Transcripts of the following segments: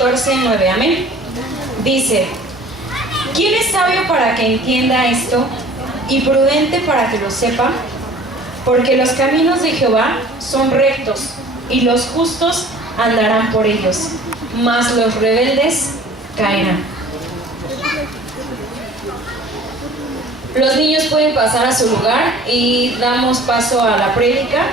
14:9. Amén. Dice: ¿quién es sabio para que entienda esto y prudente para que lo sepa? Porque los caminos de Jehová son rectos y los justos andarán por ellos, mas los rebeldes caerán. Los niños pueden pasar a su lugar y damos paso a la prédica.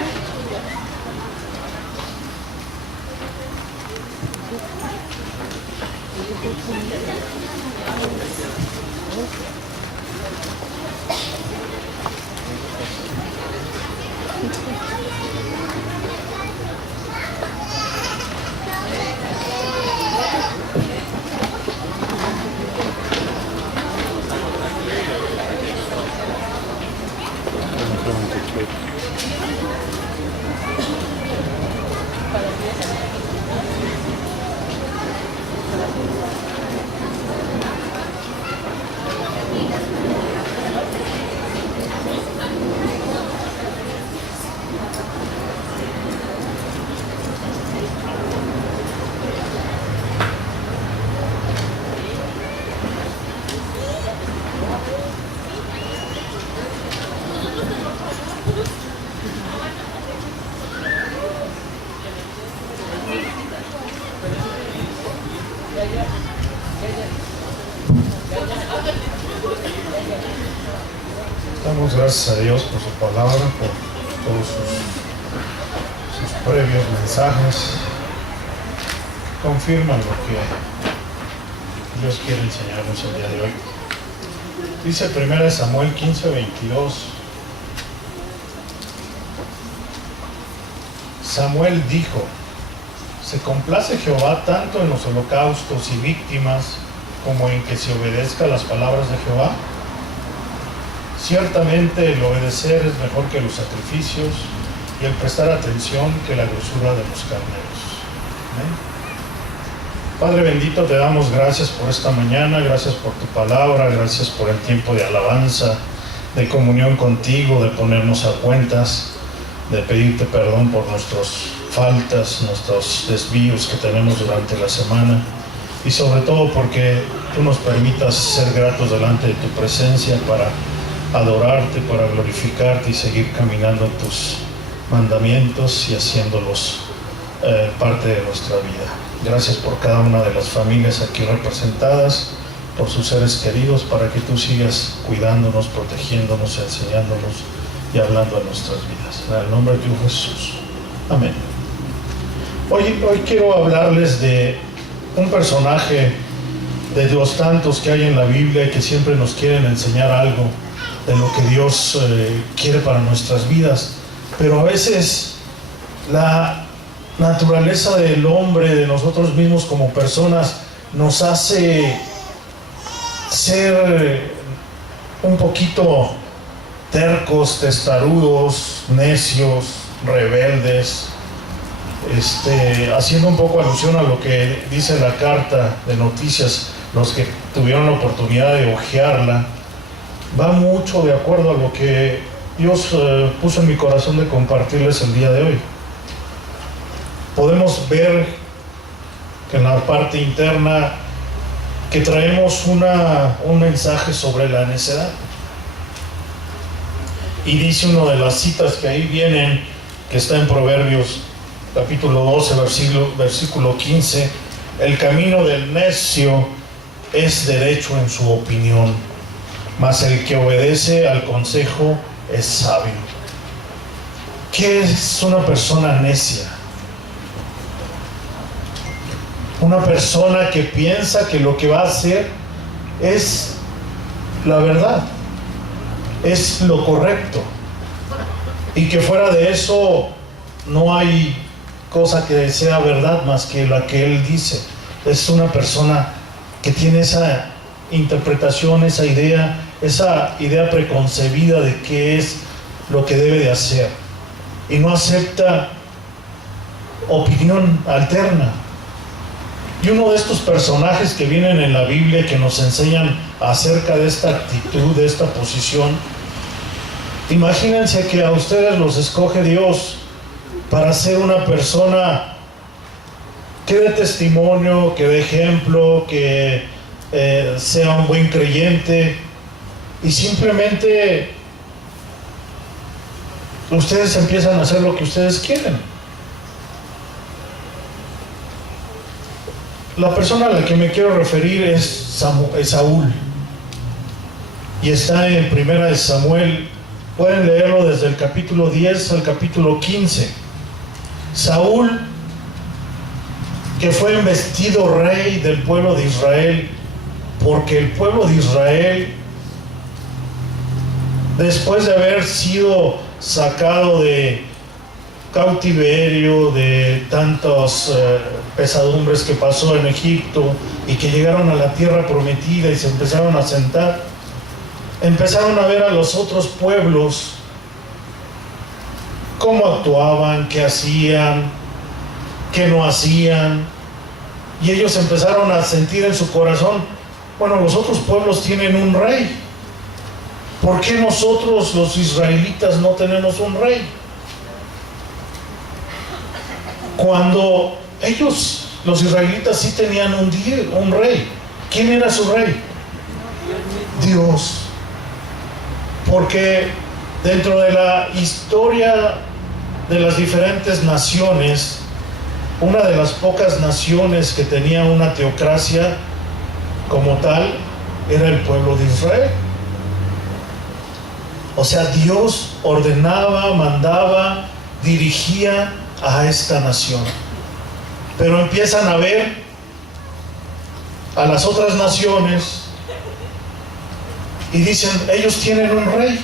Damos gracias a Dios por su palabra, por todos sus previos mensajes. Confirman lo que Dios quiere enseñarnos el día de hoy. Dice 1 Samuel 15:22. Samuel dijo: ¿se complace Jehová tanto en los holocaustos y víctimas como en que se obedezca las palabras de Jehová? Ciertamente el obedecer es mejor que los sacrificios y el prestar atención que la grosura de los carneros. ¿Amén? Padre bendito, te damos gracias por esta mañana, gracias por tu palabra, gracias por el tiempo de alabanza, de comunión contigo, de ponernos a cuentas, de pedirte perdón por nuestras faltas, nuestros desvíos que tenemos durante la semana, y sobre todo porque tú nos permitas ser gratos delante de tu presencia para adorarte, para glorificarte y seguir caminando en tus mandamientos y haciéndolos parte de nuestra vida. Gracias por cada una de las familias aquí representadas, por sus seres queridos, para que tú sigas cuidándonos, protegiéndonos, enseñándonos y hablando en nuestras vidas. En el nombre de tu Jesús. Amén. Hoy quiero hablarles de un personaje de los tantos que hay en la Biblia y que siempre nos quieren enseñar algo de lo que Dios quiere para nuestras vidas, pero a veces la naturaleza del hombre, de nosotros mismos como personas, nos hace ser un poquito tercos, testarudos, necios, rebeldes, haciendo un poco alusión a lo que dice la carta de noticias. Los que tuvieron la oportunidad de hojearla, va mucho de acuerdo a lo que Dios puso en mi corazón de compartirles el día de hoy. Podemos ver que en la parte interna que traemos un mensaje sobre la necedad. Y dice una de las citas que ahí vienen, que está en Proverbios capítulo 12, versículo 15: el camino del necio es derecho en su opinión, mas el que obedece al consejo es sabio. ¿Qué es una persona necia? Una persona que piensa que lo que va a hacer es la verdad, es lo correcto, y que fuera de eso no hay cosa que sea verdad más que la que él dice. Es una persona que tiene esa interpretación, esa idea preconcebida de qué es lo que debe de hacer, y no acepta opinión alterna. Y uno de estos personajes que vienen en la Biblia, que nos enseñan acerca de esta actitud, de esta posición, imagínense que a ustedes los escoge Dios para ser una persona que dé testimonio, que dé ejemplo, que sea un buen creyente, y simplemente ustedes empiezan a hacer lo que ustedes quieren. La persona a la que me quiero referir es Saúl, y está en Primera de Samuel. Pueden leerlo desde el capítulo 10 al capítulo 15. Saúl, que fue investido rey del pueblo de Israel, porque el pueblo de Israel, después de haber sido sacado de cautiverio, de tantas pesadumbres que pasó en Egipto, y que llegaron a la tierra prometida y se empezaron a asentar, empezaron a ver a los otros pueblos cómo actuaban, qué hacían, qué no hacían, y ellos empezaron a sentir en su corazón: bueno, los otros pueblos tienen un rey, ¿por qué nosotros los israelitas no tenemos un rey? Cuando ellos, los israelitas, sí tenían un rey. ¿Quién era su rey? Dios. Porque dentro de la historia de las diferentes naciones, una de las pocas naciones que tenía una teocracia como tal era el pueblo de Israel. O sea, Dios ordenaba, mandaba, dirigía a esta nación. Pero empiezan a ver a las otras naciones y dicen: ellos tienen un rey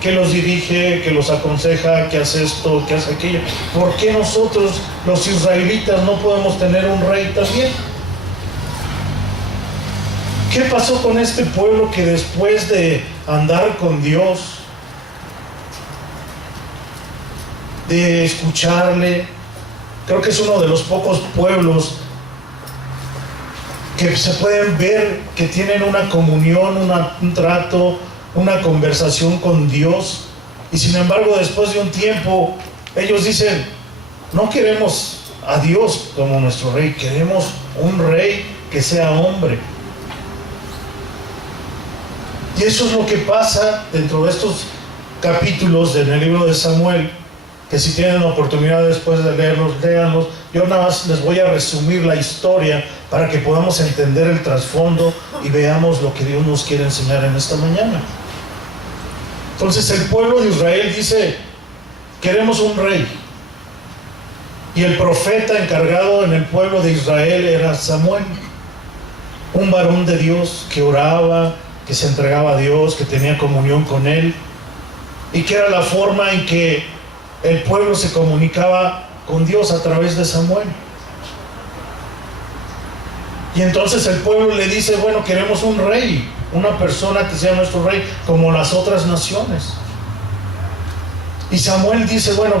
que los dirige, que los aconseja, que hace esto, que hace aquello. ¿Por qué nosotros, los israelitas, no podemos tener un rey también? ¿Qué pasó con este pueblo que después de andar con Dios, de escucharle, creo que es uno de los pocos pueblos que se pueden ver que tienen una comunión, un trato, una conversación con Dios, y sin embargo después de un tiempo ellos dicen: no queremos a Dios como nuestro rey, queremos un rey que sea hombre? Y eso es lo que pasa dentro de estos capítulos en el libro de Samuel, que si tienen la oportunidad después de leerlos, léanlos. Yo nada más les voy a resumir la historia para que podamos entender el trasfondo y veamos lo que Dios nos quiere enseñar en esta mañana. Entonces el pueblo de Israel dice: queremos un rey. Y el profeta encargado en el pueblo de Israel era Samuel, un varón de Dios que oraba, que se entregaba a Dios, que tenía comunión con Él, y que era la forma en que el pueblo se comunicaba con Dios, a través de Samuel. Y entonces el pueblo le dice: bueno, queremos un rey, una persona que sea nuestro rey, como las otras naciones. Y Samuel dice: bueno,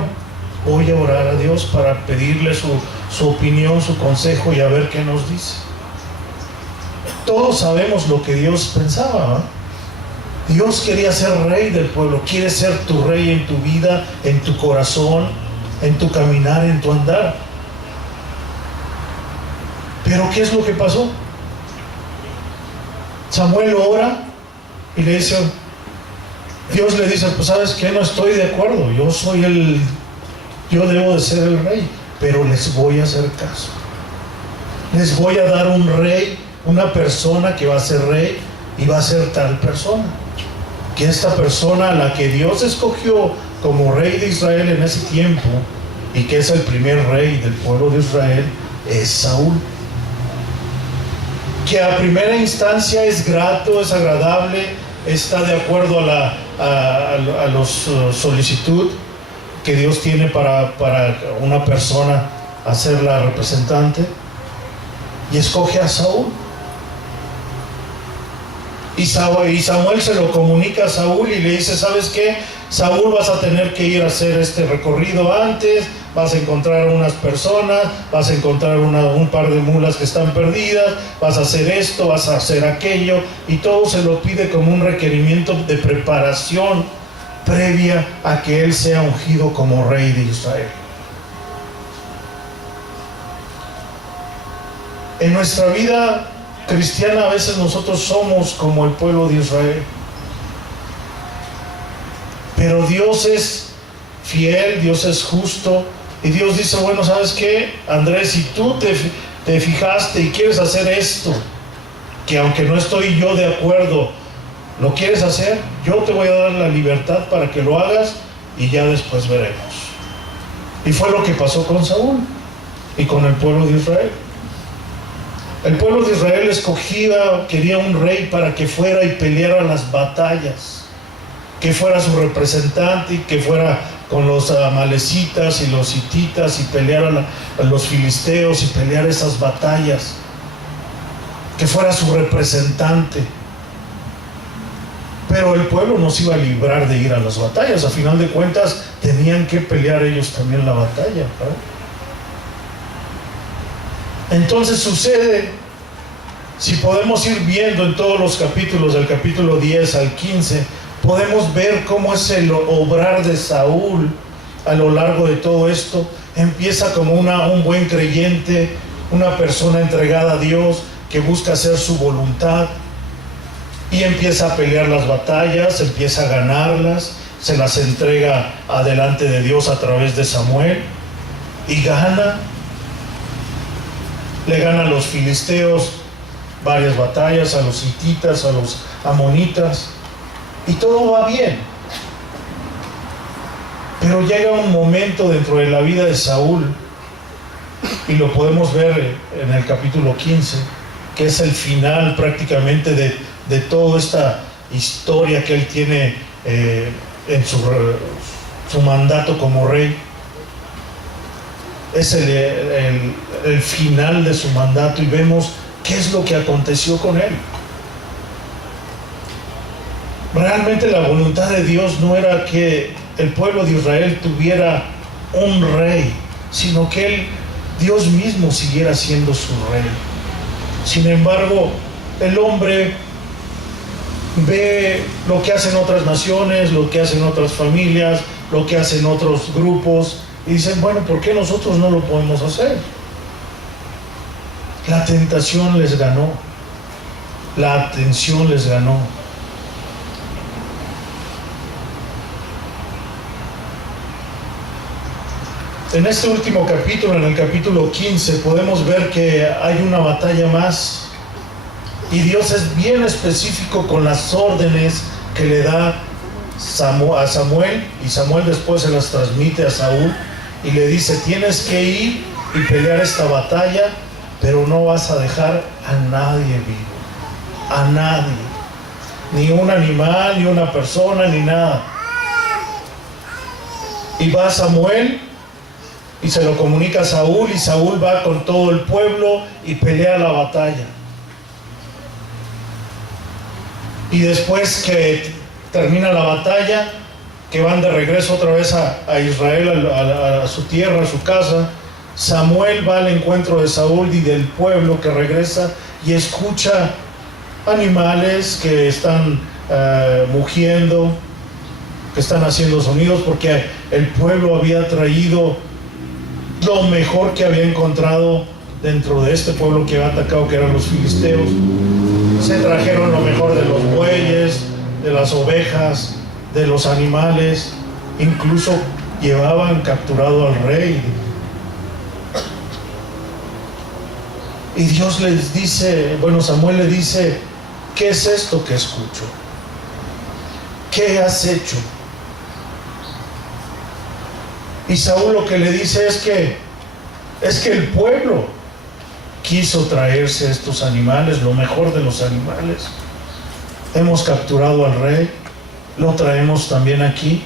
voy a orar a Dios para pedirle su opinión, su consejo, y a ver qué nos dice. Todos sabemos lo que Dios pensaba, ¿eh? Dios quería ser rey del pueblo, quiere ser tu rey en tu vida, en tu corazón, en tu caminar, en tu andar. Pero ¿qué es lo que pasó? Samuel ora y le dice, Dios le dice: pues ¿sabes qué? No estoy de acuerdo, yo debo de ser el rey, pero les voy a hacer caso. Les voy a dar un rey, una persona que va a ser rey, y va a ser tal persona. Que esta persona, a la que Dios escogió como rey de Israel en ese tiempo, y que es el primer rey del pueblo de Israel, es Saúl. Que a primera instancia es grato, es agradable, está de acuerdo a la solicitud que Dios tiene para una persona a ser la representante, y escoge a Saúl. Y Samuel se lo comunica a Saúl y le dice: ¿sabes qué? Saúl, vas a tener que ir a hacer este recorrido antes, vas a encontrar unas personas, vas a encontrar un par de mulas que están perdidas, vas a hacer esto, vas a hacer aquello, y todo se lo pide como un requerimiento de preparación previa a que él sea ungido como rey de Israel. En nuestra vida cristiana a veces nosotros somos como el pueblo de Israel. Pero Dios es fiel, Dios es justo. Y Dios dice, bueno, ¿sabes qué, Andrés? Si tú te fijaste y quieres hacer esto, que aunque no estoy yo de acuerdo, lo quieres hacer, yo te voy a dar la libertad para que lo hagas y ya después veremos. Y fue lo que pasó con Saúl y con el pueblo de Israel. El pueblo de Israel quería un rey para que fuera y peleara las batallas, que fuera su representante y que fuera con los amalecitas y los hititas y peleara a los filisteos y peleara esas batallas, que fuera su representante. Pero el pueblo no se iba a librar de ir a las batallas. A final de cuentas tenían que pelear ellos también la batalla, ¿verdad? Entonces sucede, si podemos ir viendo en todos los capítulos, del capítulo 10 al 15, podemos ver cómo es el obrar de Saúl a lo largo de todo esto. Empieza como un buen creyente, una persona entregada a Dios, que busca hacer su voluntad, y empieza a pelear las batallas, empieza a ganarlas, se las entrega adelante de Dios a través de Samuel, y le gana a los filisteos varias batallas, a los hititas, a los amonitas, y todo va bien. Pero llega un momento dentro de la vida de Saúl, y lo podemos ver en el capítulo 15, que es el final prácticamente de toda esta historia que él tiene en su mandato como rey. Es el final de su mandato, y vemos qué es lo que aconteció con él. Realmente la voluntad de Dios no era que el pueblo de Israel tuviera un rey, sino que Dios mismo siguiera siendo su rey. Sin embargo, el hombre ve lo que hacen otras naciones, lo que hacen otras familias, lo que hacen otros grupos, y dicen, bueno, ¿por qué nosotros no lo podemos hacer? La tentación les ganó, la atención les ganó. En este último capítulo, en el capítulo 15, podemos ver que hay una batalla más, y Dios es bien específico con las órdenes que le da a Samuel, y Samuel después se las transmite a Saúl y le dice, tienes que ir y pelear esta batalla, pero no vas a dejar a nadie vivo, a nadie, ni un animal, ni una persona, ni nada. Y va Samuel y se lo comunica a Saúl, y Saúl va con todo el pueblo y pelea la batalla. Y después que termina la batalla, que van de regreso otra vez a Israel, a su tierra, a su casa, Samuel va al encuentro de Saúl y del pueblo que regresa, y escucha animales que están mugiendo, que están haciendo sonidos, porque el pueblo había traído lo mejor que había encontrado dentro de este pueblo que había atacado, que eran los filisteos. Se trajeron lo mejor de los bueyes, de las ovejas, de los animales, incluso llevaban capturado al rey. Y Dios les dice, Samuel le dice, ¿qué es esto que escucho? ¿Qué has hecho? Y Saúl lo que le dice es que el pueblo quiso traerse estos animales, lo mejor de los animales. Hemos capturado al rey, lo traemos también aquí.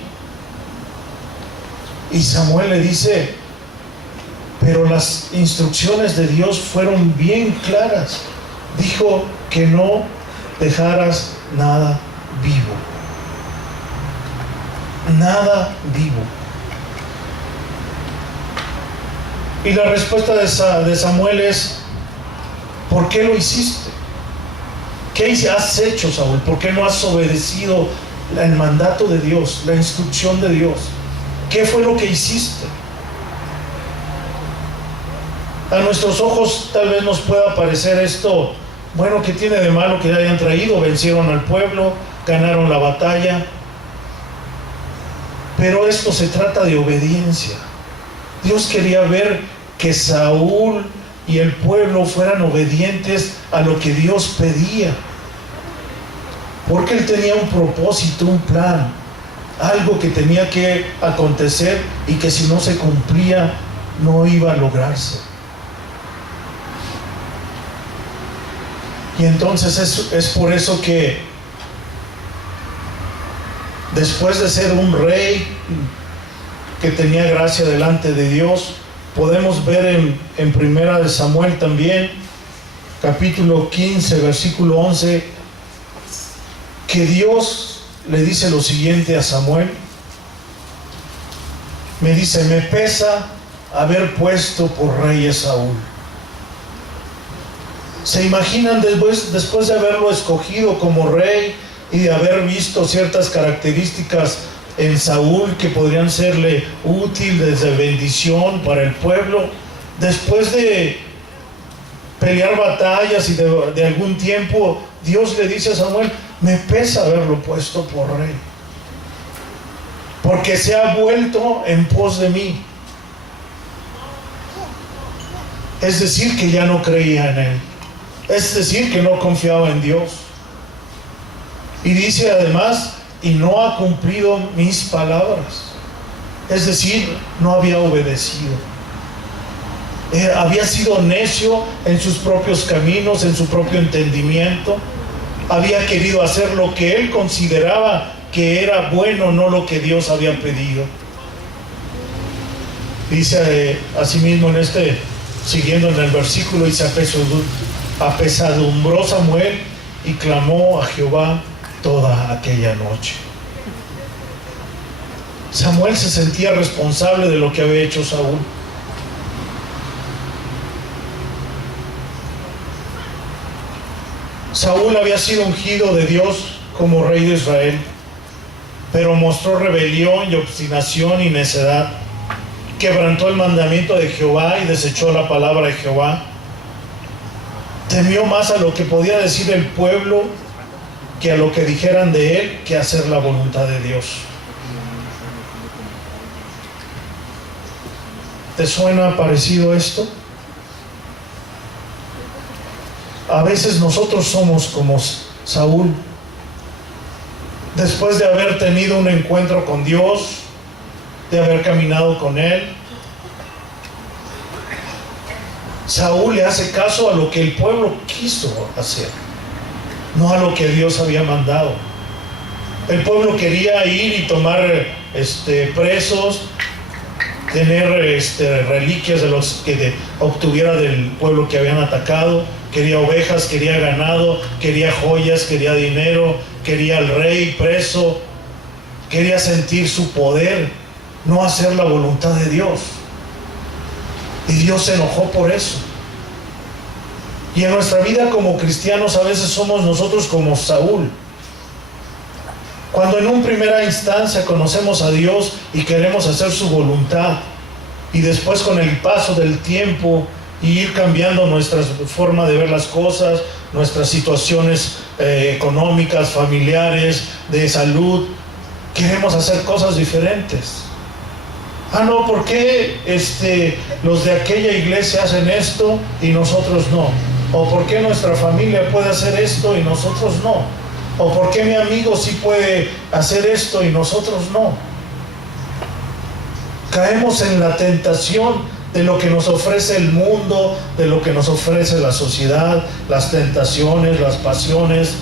Y Samuel le dice, pero las instrucciones de Dios fueron bien claras. Dijo que no dejaras nada vivo. Nada vivo. Y la respuesta de Samuel es, ¿por qué lo hiciste? ¿Qué has hecho, Saúl? ¿Por qué no has obedecido el mandato de Dios, la instrucción de Dios? ¿Qué fue lo que hiciste? A nuestros ojos tal vez nos pueda parecer esto, bueno, ¿qué tiene de malo que hayan traído? Vencieron al pueblo, ganaron la batalla. Pero esto se trata de obediencia. Dios quería ver que Saúl y el pueblo fueran obedientes a lo que Dios pedía. Porque Él tenía un propósito, un plan, algo que tenía que acontecer y que si no se cumplía, no iba a lograrse. Y entonces es por eso que después de ser un rey que tenía gracia delante de Dios, podemos ver en Primera de Samuel también, capítulo 15, versículo 11, que Dios le dice lo siguiente a Samuel. Me dice, me pesa haber puesto por rey a Saúl. ¿Se imaginan después de haberlo escogido como rey y de haber visto ciertas características en Saúl que podrían serle útiles de bendición para el pueblo, después de pelear batallas y de algún tiempo, Dios le dice a Samuel, me pesa haberlo puesto por rey, porque se ha vuelto en pos de mí? Es decir, que ya no creía en él. Es decir, que no confiaba en Dios. Y dice además, y no ha cumplido mis palabras. Es decir, no había obedecido. Había sido necio en sus propios caminos, en su propio entendimiento. Había querido hacer lo que él consideraba que era bueno, no lo que Dios había pedido. Dice asimismo siguiendo en el versículo, y se apesadumbró Samuel y clamó a Jehová toda aquella noche. Samuel se sentía responsable de lo que había hecho Saúl. Saúl había sido ungido de Dios como rey de Israel, pero mostró rebelión y obstinación y necedad. Quebrantó el mandamiento de Jehová y desechó la palabra de Jehová. Temió más a lo que podía decir el pueblo que a lo que dijeran de él, que hacer la voluntad de Dios. ¿Te suena parecido esto? A veces nosotros somos como Saúl. Después de haber tenido un encuentro con Dios, de haber caminado con Él, Saúl le hace caso a lo que el pueblo quiso hacer, no a lo que Dios había mandado. El pueblo quería ir y tomar presos, tener reliquias de los que obtuviera del pueblo que habían atacado. Quería ovejas, quería ganado, quería joyas, quería dinero, quería al rey preso, quería sentir su poder, no hacer la voluntad de Dios. Y Dios se enojó por eso. Y en nuestra vida como cristianos a veces somos nosotros como Saúl. Cuando en una primera instancia conocemos a Dios y queremos hacer su voluntad, y después con el paso del tiempo y ir cambiando nuestra forma de ver las cosas, nuestras situaciones económicas, familiares, de salud, queremos hacer cosas diferentes. No, ¿por qué los de aquella iglesia hacen esto y nosotros no? ¿O por qué nuestra familia puede hacer esto y nosotros no? ¿O por qué mi amigo sí puede hacer esto y nosotros no? Caemos en la tentación de lo que nos ofrece el mundo, de lo que nos ofrece la sociedad, las tentaciones, las pasiones,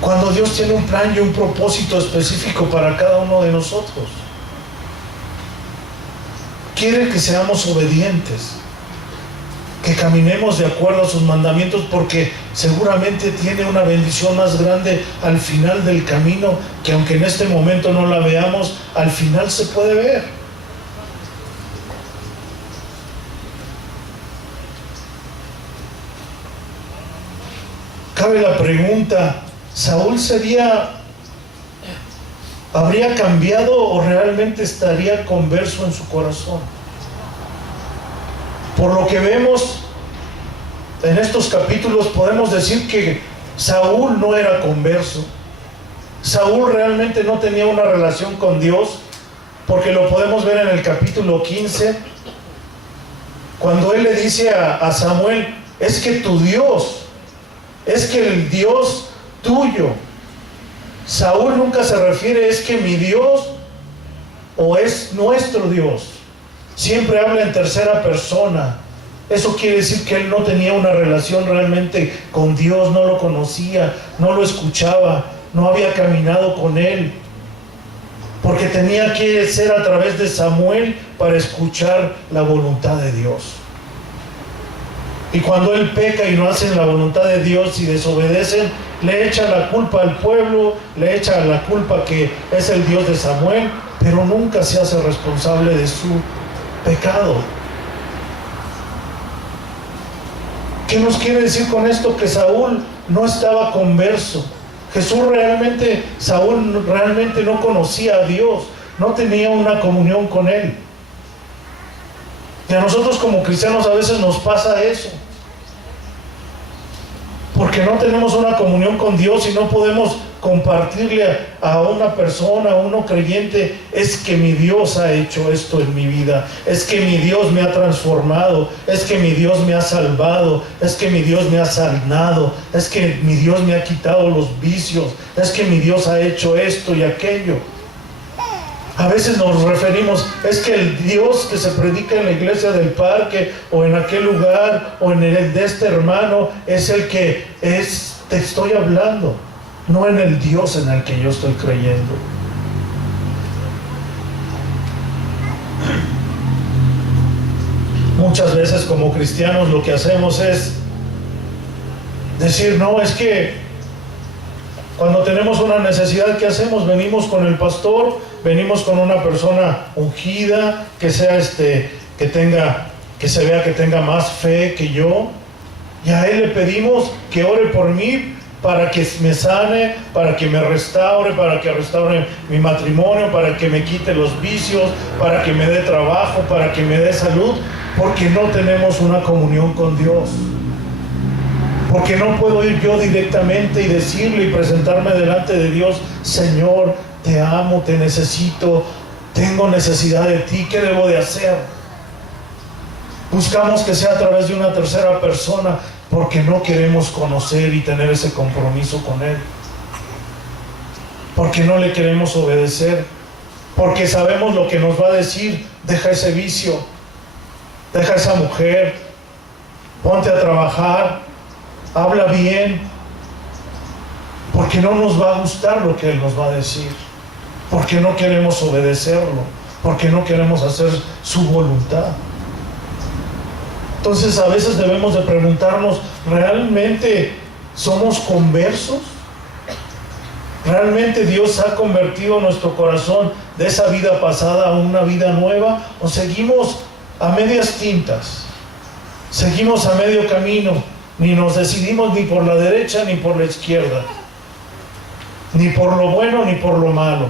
cuando Dios tiene un plan y un propósito específico para cada uno de nosotros. Quiere que seamos obedientes, que caminemos de acuerdo a sus mandamientos, porque seguramente tiene una bendición más grande al final del camino, que aunque en este momento no la veamos, al final se puede ver. Cabe la pregunta, ¿Saúl habría cambiado o realmente estaría converso en su corazón? Por lo que vemos en estos capítulos, podemos decir que Saúl no era converso. Saúl realmente no tenía una relación con Dios, porque lo podemos ver en el capítulo 15, cuando él le dice a Samuel: es que tu Dios, es que el Dios tuyo. Saúl nunca se refiere es que mi Dios o es nuestro Dios. Siempre habla en tercera persona. Eso quiere decir que él no tenía una relación realmente con Dios, no lo conocía, no lo escuchaba, no había caminado con él, porque tenía que ser a través de Samuel para escuchar la voluntad de Dios. Y cuando él peca y no hacen la voluntad de Dios y desobedecen, le echa la culpa al pueblo, le echa la culpa que es el Dios de Samuel, pero nunca se hace responsable de su pecado. ¿Qué nos quiere decir con esto? Que Saúl no estaba converso. Saúl realmente no conocía a Dios, no tenía una comunión con Él. Y a nosotros como cristianos a veces nos pasa eso, porque no tenemos una comunión con Dios y no podemos compartirle a una persona, a uno creyente: es que mi Dios ha hecho esto en mi vida, es que mi Dios me ha transformado, es que mi Dios me ha salvado, es que mi Dios me ha sanado, es que mi Dios me ha quitado los vicios, es que mi Dios ha hecho esto y aquello. A veces nos referimos: es que el Dios que se predica en la iglesia del parque o en aquel lugar o en el de este hermano es el que te estoy hablando, no en el Dios en el que yo estoy creyendo. Muchas veces como cristianos lo que hacemos es decir: no, es que cuando tenemos una necesidad, ¿qué hacemos? Venimos con el pastor, venimos con una persona ungida, que sea que se vea que tenga más fe que yo, y a él le pedimos que ore por mí para que me sane, para que me restaure, para que restaure mi matrimonio, para que me quite los vicios, para que me dé trabajo, para que me dé salud, porque no tenemos una comunión con Dios. Porque no puedo ir yo directamente y decirle y presentarme delante de Dios: Señor, te amo, te necesito, tengo necesidad de ti, ¿qué debo de hacer? Buscamos que sea a través de una tercera persona, porque no queremos conocer y tener ese compromiso con Él. Porque no le queremos obedecer. Porque sabemos lo que nos va a decir: deja ese vicio, deja esa mujer, ponte a trabajar, habla bien, porque no nos va a gustar lo que Él nos va a decir, porque no queremos obedecerlo, porque no queremos hacer su voluntad. Entonces a veces debemos de preguntarnos: ¿realmente somos conversos? ¿Realmente Dios ha convertido nuestro corazón de esa vida pasada a una vida nueva? ¿O seguimos a medias tintas? Seguimos a medio camino. Ni nos decidimos ni por la derecha ni por la izquierda, ni por lo bueno ni por lo malo,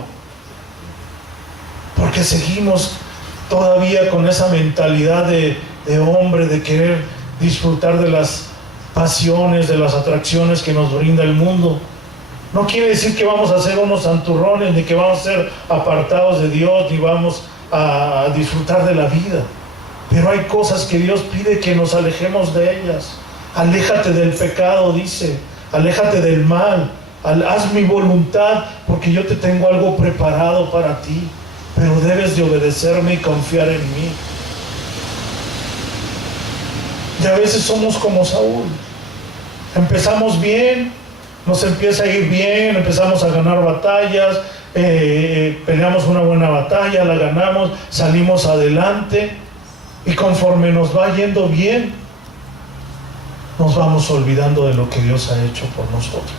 porque seguimos todavía con esa mentalidad de hombre, de querer disfrutar de las pasiones, de las atracciones que nos brinda el mundo. No quiere decir que vamos a ser unos santurrones, ni que vamos a ser apartados de Dios, ni vamos a disfrutar de la vida, pero hay cosas que Dios pide que nos alejemos de ellas. Aléjate del pecado, dice, aléjate del mal, haz mi voluntad, porque yo te tengo algo preparado para ti, pero debes de obedecerme y confiar en mí. Y a veces somos como Saúl, empezamos bien, nos empieza a ir bien, empezamos a ganar batallas, peleamos una buena batalla, la ganamos, salimos adelante, y conforme nos va yendo bien, nos vamos olvidando de lo que Dios ha hecho por nosotros,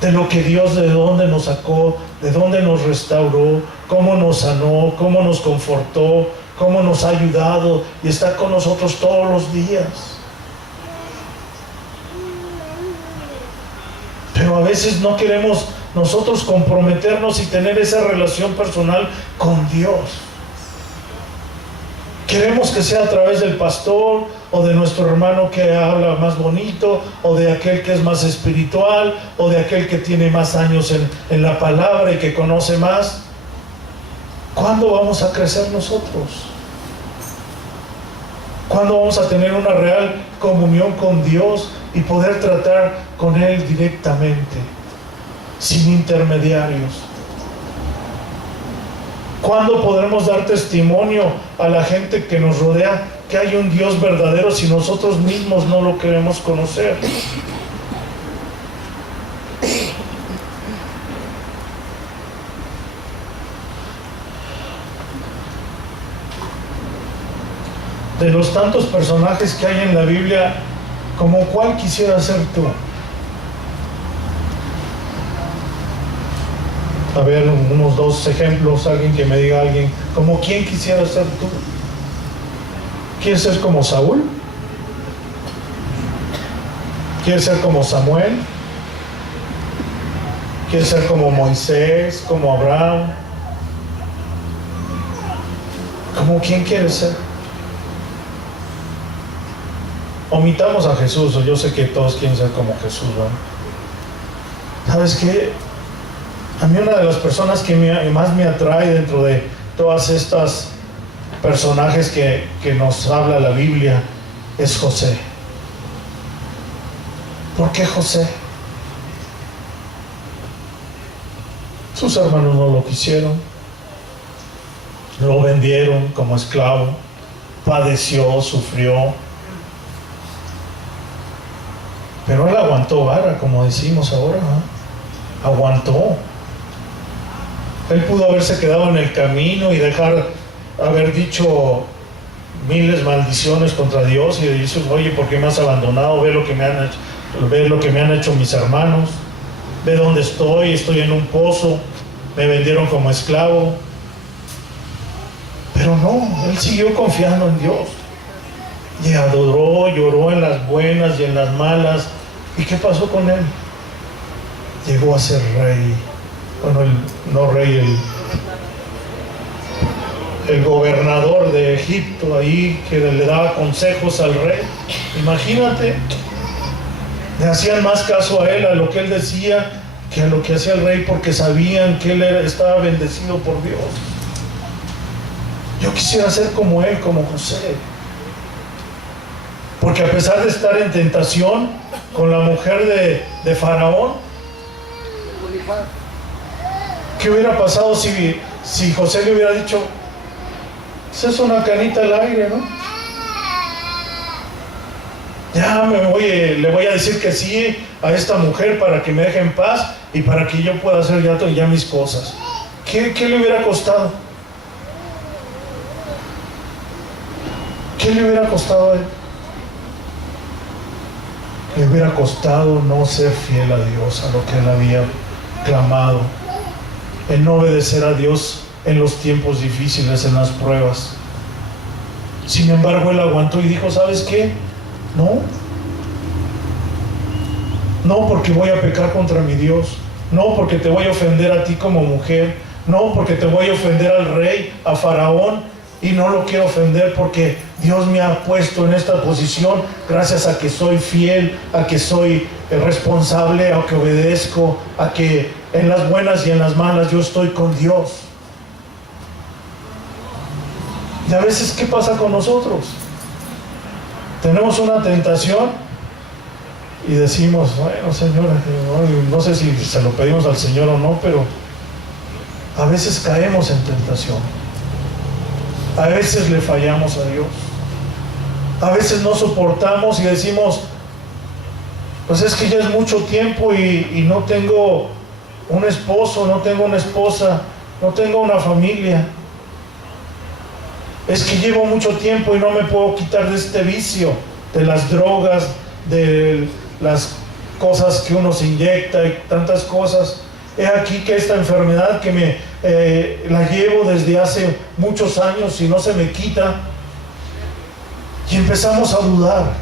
de lo que Dios, de dónde nos sacó, de dónde nos restauró, cómo nos sanó, cómo nos confortó, cómo nos ha ayudado y está con nosotros todos los días. Pero a veces no queremos nosotros comprometernos y tener esa relación personal con Dios. Queremos que sea a través del pastor o de nuestro hermano que habla más bonito, o de aquel que es más espiritual, o de aquel que tiene más años en la palabra y que conoce más. ¿Cuándo vamos a crecer nosotros? ¿Cuándo vamos a tener una real comunión con Dios y poder tratar con Él directamente, sin intermediarios? ¿Cuándo podremos dar testimonio a la gente que nos rodea que hay un Dios verdadero si nosotros mismos no lo queremos conocer? De los tantos personajes que hay en la Biblia, ¿como cuál quisieras ser tú? A ver, unos 2 ejemplos, alguien que me diga alguien, ¿como quién quisieras ser tú? ¿Quieres ser como Saúl? ¿Quieres ser como Samuel? ¿Quieres ser como Moisés, como Abraham? ¿Cómo quién quieres ser? Omitamos a Jesús, o yo sé que todos quieren ser como Jesús, ¿verdad? ¿Sabes qué? A mí una de las personas que más me atrae dentro de todas estas personajes que nos habla la Biblia es José. ¿Por qué José? Sus hermanos no lo quisieron, lo vendieron como esclavo, padeció, sufrió, pero él aguantó vara, como decimos ahora, ¿no? Aguantó. Él pudo haberse quedado en el camino y haber dicho miles maldiciones contra Dios y decir, oye, ¿por qué me has abandonado? Ve lo que me han hecho mis hermanos, ve dónde estoy en un pozo, me vendieron como esclavo. Pero no, él siguió confiando en Dios y adoró, lloró en las buenas y en las malas. ¿Y qué pasó con él? Llegó a ser rey. Bueno, no rey, el gobernador de Egipto ahí, que le daba consejos al rey. Imagínate, le hacían más caso a él, a lo que él decía, que a lo que hacía el rey, porque sabían que él estaba bendecido por Dios. Yo quisiera ser como él, como José. Porque a pesar de estar en tentación con la mujer de Faraón, ¿qué hubiera pasado si José le hubiera dicho, esa es una canita al aire, ¿no? Ya le voy a decir que sí a esta mujer para que me deje en paz y para que yo pueda hacer ya mis cosas. ¿Qué le hubiera costado? ¿Qué le hubiera costado a él? Le hubiera costado no ser fiel a Dios, a lo que él había clamado, el no obedecer a Dios en los tiempos difíciles, en las pruebas. Sin embargo, él aguantó y dijo, ¿sabes qué? No porque voy a pecar contra mi Dios, no porque te voy a ofender a ti como mujer, no porque te voy a ofender al rey, a Faraón, y no lo quiero ofender porque Dios me ha puesto en esta posición gracias a que soy fiel, a que soy responsable, a que obedezco, a que en las buenas y en las malas yo estoy con Dios. Y a veces, ¿qué pasa con nosotros? Tenemos una tentación y decimos, bueno, Señor, no sé si se lo pedimos al Señor o no, pero a veces caemos en tentación. A veces le fallamos a Dios. A veces no soportamos y decimos, pues es que ya es mucho tiempo y no tengo un esposo, no tengo una esposa, no tengo una familia. Es que llevo mucho tiempo y no me puedo quitar de este vicio, de las drogas, de las cosas que uno se inyecta y tantas cosas. He aquí que esta enfermedad que la llevo desde hace muchos años y no se me quita. Y empezamos a dudar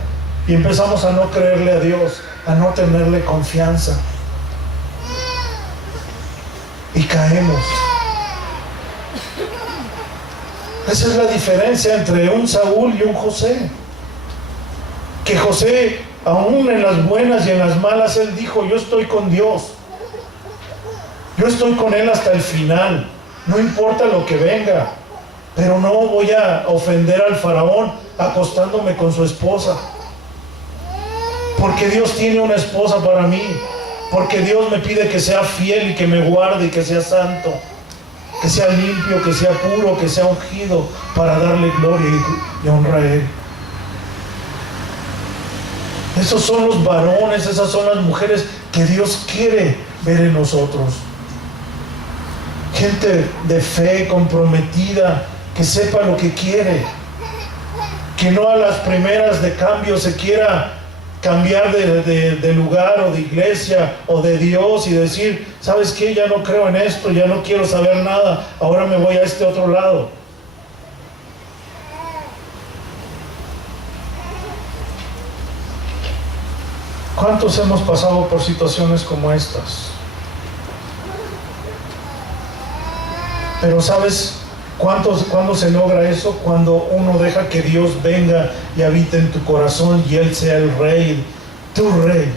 y empezamos a no creerle a Dios, a no tenerle confianza. Y caemos. Esa es la diferencia entre un Saúl y un José. Que José, aún en las buenas y en las malas, él dijo: yo estoy con Dios. Yo estoy con Él hasta el final. No importa lo que venga. Pero no voy a ofender al faraón acostándome con su esposa. Porque Dios tiene una esposa para mí. Porque Dios me pide que sea fiel y que me guarde y que sea santo. Que sea limpio, que sea puro, que sea ungido, para darle gloria y honra a Él. Esos son los varones, esas son las mujeres que Dios quiere ver en nosotros. Gente de fe, comprometida, que sepa lo que quiere. Que no a las primeras de cambio se quiera cambiar de lugar o de iglesia o de Dios y decir: ¿sabes qué? Ya no creo en esto, ya no quiero saber nada, ahora me voy a este otro lado. ¿Cuántos hemos pasado por situaciones como estas? Pero ¿sabes cuándo se logra eso? Cuando uno deja que Dios venga y habite en tu corazón y Él sea el rey, tu rey.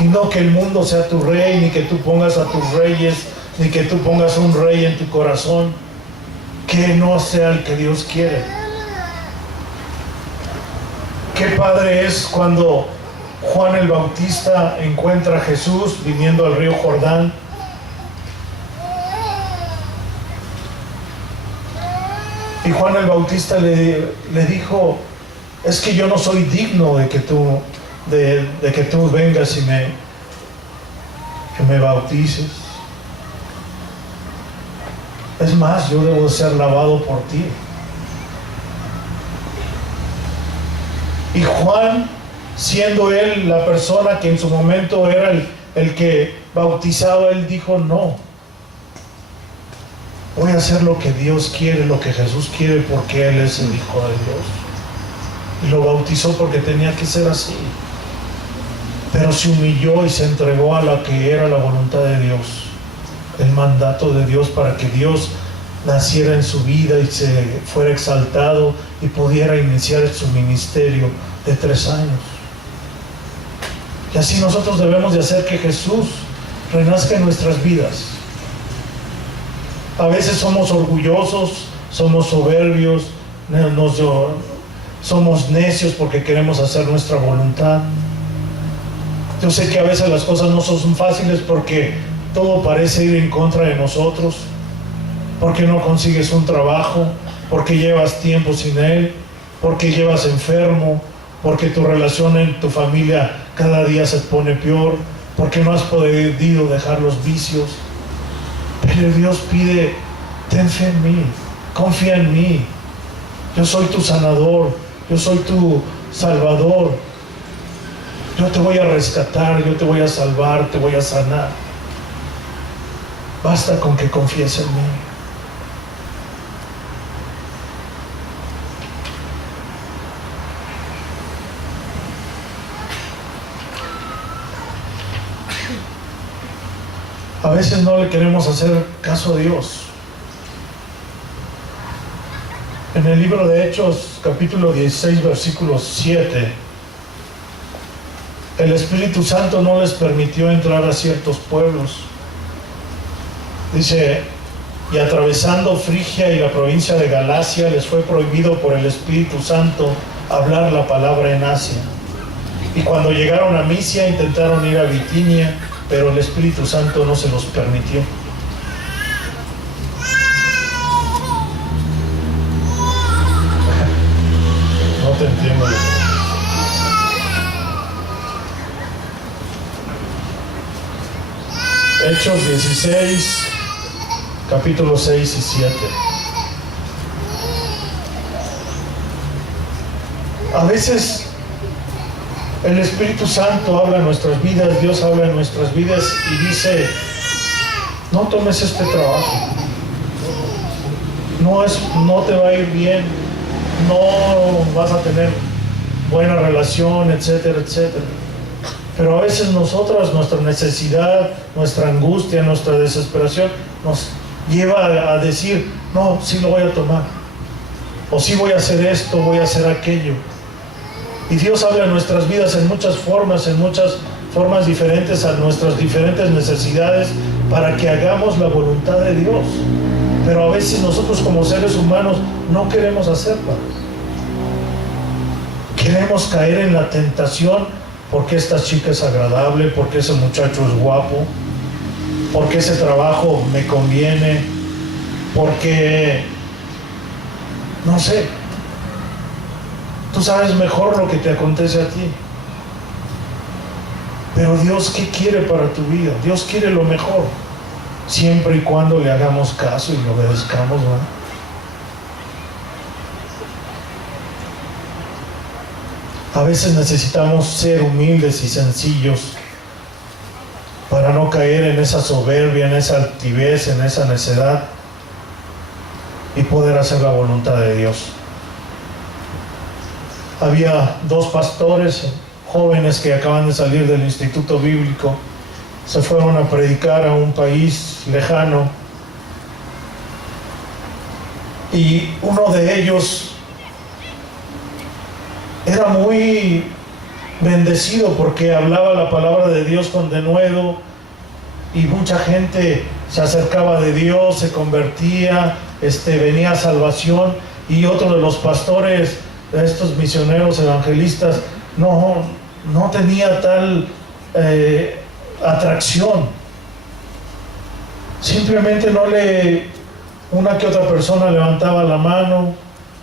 Y no que el mundo sea tu rey, ni que tú pongas a tus reyes, ni que tú pongas un rey en tu corazón. Que no sea el que Dios quiere. Qué padre es cuando Juan el Bautista encuentra a Jesús viniendo al río Jordán. Y Juan el Bautista le dijo: es que yo no soy digno de que tú vengas y que me bautices. Es más, yo debo ser lavado por ti. Y Juan, siendo él la persona que en su momento era el que bautizaba, él dijo: no, voy a hacer lo que Dios quiere, lo que Jesús quiere, porque Él es el Hijo de Dios. Y lo bautizó porque tenía que ser así. Pero se humilló y se entregó a la que era la voluntad de Dios, el mandato de Dios, para que Dios naciera en su vida y se fuera exaltado y pudiera iniciar su ministerio de 3 años. Y así nosotros debemos de hacer que Jesús renazca en nuestras vidas. A veces somos orgullosos, somos soberbios, somos necios porque queremos hacer nuestra voluntad. Yo sé que a veces las cosas no son fáciles porque todo parece ir en contra de nosotros, porque no consigues un trabajo, porque llevas tiempo sin él, porque llevas enfermo, porque tu relación en tu familia cada día se pone peor, porque no has podido dejar los vicios. Pero Dios pide: ten fe en mí, confía en mí. Yo soy tu sanador, yo soy tu salvador. Yo te voy a rescatar, yo te voy a salvar, te voy a sanar. Basta con que confíes en mí. A veces no le queremos hacer caso a Dios. En el libro de Hechos, capítulo 16, versículo 7, el Espíritu Santo no les permitió entrar a ciertos pueblos. Dice: y atravesando Frigia y la provincia de Galacia, les fue prohibido por el Espíritu Santo hablar la palabra en Asia. Y cuando llegaron a Misia, intentaron ir a Bitinia, pero el Espíritu Santo no se los permitió. No te entiendo. Hechos 16, capítulos 6 y 7. A veces el Espíritu Santo habla en nuestras vidas, Dios habla en nuestras vidas y dice: no tomes este trabajo, no te va a ir bien, no vas a tener buena relación, etcétera, etcétera. Pero a veces nosotras, nuestra necesidad, nuestra angustia, nuestra desesperación nos lleva a decir: no, sí lo voy a tomar, o sí voy a hacer esto, voy a hacer aquello. Y Dios habla en nuestras vidas en muchas formas diferentes a nuestras diferentes necesidades, para que hagamos la voluntad de Dios. Pero a veces nosotros como seres humanos no queremos hacerla. Queremos caer en la tentación porque esta chica es agradable, porque ese muchacho es guapo, porque ese trabajo me conviene, porque, no sé, tú sabes mejor lo que te acontece a ti. Pero Dios, ¿qué quiere para tu vida? Dios quiere lo mejor, siempre y cuando le hagamos caso y le obedezcamos, ¿verdad? A veces necesitamos ser humildes y sencillos para no caer en esa soberbia, en esa altivez, en esa necedad, y poder hacer la voluntad de Dios. Había 2 pastores jóvenes que acaban de salir del instituto bíblico, se fueron a predicar a un país lejano, y uno de ellos era muy bendecido porque hablaba la palabra de Dios con denuedo, y mucha gente se acercaba de Dios, se convertía, venía a salvación. Y otro de los pastores, de estos misioneros evangelistas, no tenía tal atracción. Simplemente una que otra persona levantaba la mano,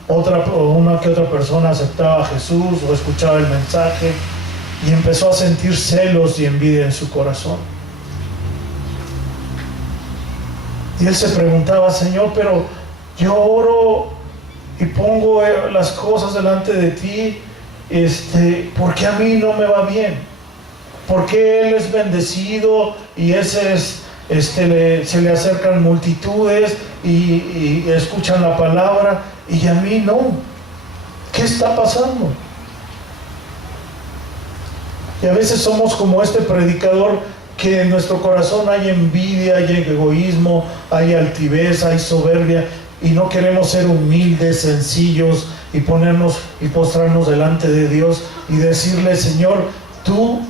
una que otra persona aceptaba a Jesús o escuchaba el mensaje, y empezó a sentir celos y envidia en su corazón. Y él se preguntaba: Señor, pero yo oro y pongo las cosas delante de ti, ¿por qué a mí no me va bien? ¿Por qué él es bendecido y se le acercan multitudes y escuchan la palabra, y a mí no? ¿Qué está pasando? Y a veces somos como este predicador, que en nuestro corazón hay envidia, hay egoísmo, hay altivez, hay soberbia, y no queremos ser humildes, sencillos, y ponernos y postrarnos delante de Dios y decirle: Señor, tú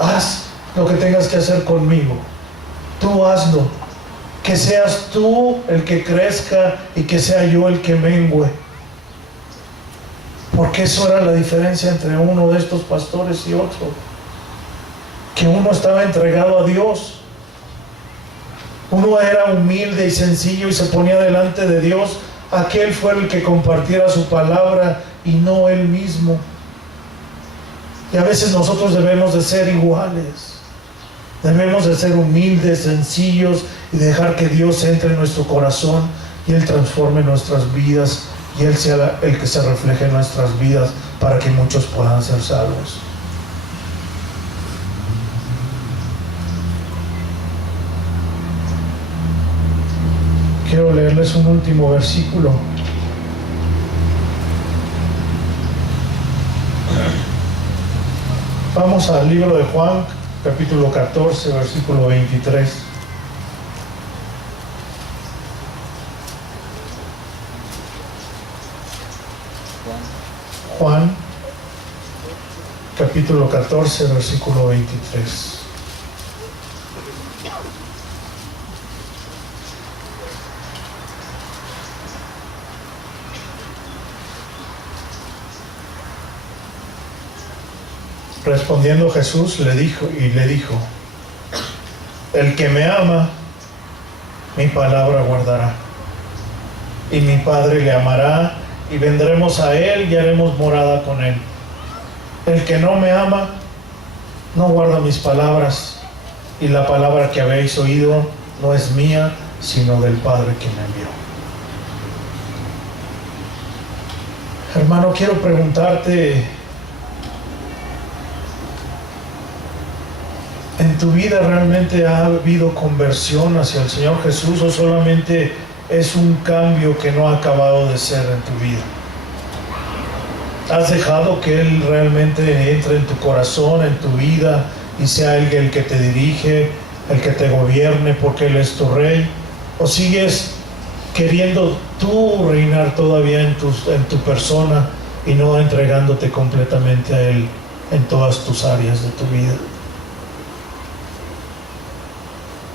haz lo que tengas que hacer conmigo, tú hazlo, que seas tú el que crezca y que sea yo el que mengüe. Porque eso era la diferencia entre uno de estos pastores y otro, que uno estaba entregado a Dios, uno era humilde y sencillo y se ponía delante de Dios. Aquel fue el que compartiera su palabra y no él mismo. Y a veces nosotros debemos de ser iguales, debemos de ser humildes, sencillos, y dejar que Dios entre en nuestro corazón y Él transforme nuestras vidas, y Él sea el que se refleje en nuestras vidas, para que muchos puedan ser salvos. Quiero leerles un último versículo. Vamos al libro de Juan, capítulo 14, versículo 23. Juan, capítulo 14, versículo 23. Respondiendo Jesús le dijo: el que me ama, mi palabra guardará, y mi Padre le amará, y vendremos a él y haremos morada con él. El que no me ama, no guarda mis palabras, y la palabra que habéis oído no es mía, sino del Padre que me envió. Hermano, quiero preguntarte: ¿en tu vida realmente ha habido conversión hacia el Señor Jesús, o solamente es un cambio que no ha acabado de ser en tu vida? ¿Has dejado que Él realmente entre en tu corazón, en tu vida, y sea Él el que te dirige, el que te gobierne, porque Él es tu Rey? ¿O sigues queriendo tú reinar todavía en tu persona y no entregándote completamente a Él en todas tus áreas de tu vida.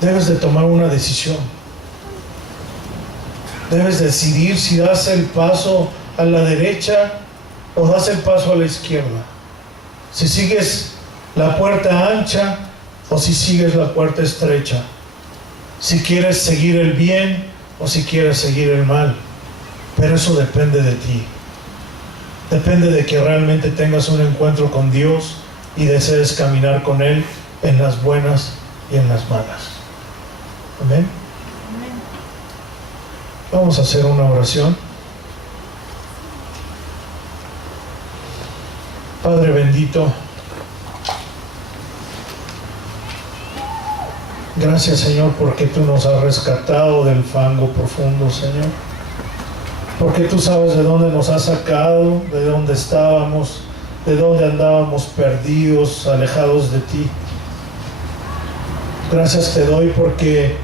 Debes de tomar una decisión. Debes decidir si das el paso a la derecha o das el paso a la izquierda. Si sigues la puerta ancha o si sigues la puerta estrecha. Si quieres seguir el bien o si quieres seguir el mal. Pero eso depende de ti. Depende de que realmente tengas un encuentro con Dios y desees caminar con Él en las buenas y en las malas. Amén. Vamos a hacer una oración. Padre bendito, gracias Señor porque tú nos has rescatado del fango profundo, Señor. Porque tú sabes de dónde nos has sacado, de dónde estábamos, de dónde andábamos perdidos, alejados de ti. Gracias te doy porque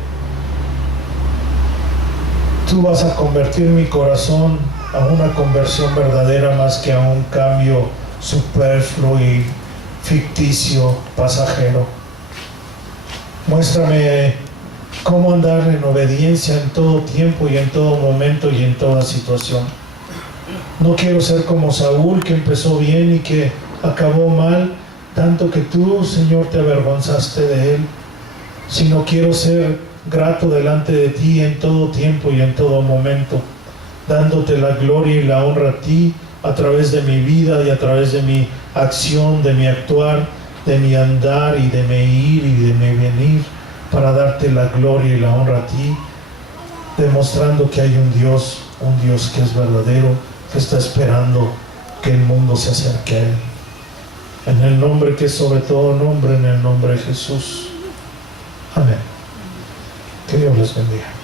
tú vas a convertir mi corazón a una conversión verdadera más que a un cambio superfluo y ficticio, pasajero. Muéstrame cómo andar en obediencia en todo tiempo y en todo momento y en toda situación. No quiero ser como Saúl, que empezó bien y que acabó mal, tanto que tú, Señor, te avergonzaste de él, sino quiero ser grato delante de ti en todo tiempo y en todo momento, dándote la gloria y la honra a ti a través de mi vida y a través de mi acción, de mi actuar, de mi andar y de mi ir y de mi venir, para darte la gloria y la honra a ti, demostrando que hay un Dios que es verdadero, que está esperando que el mundo se acerque a Él. En el nombre que es sobre todo nombre, en el nombre de Jesús. Amén. Que Dios les bendiga.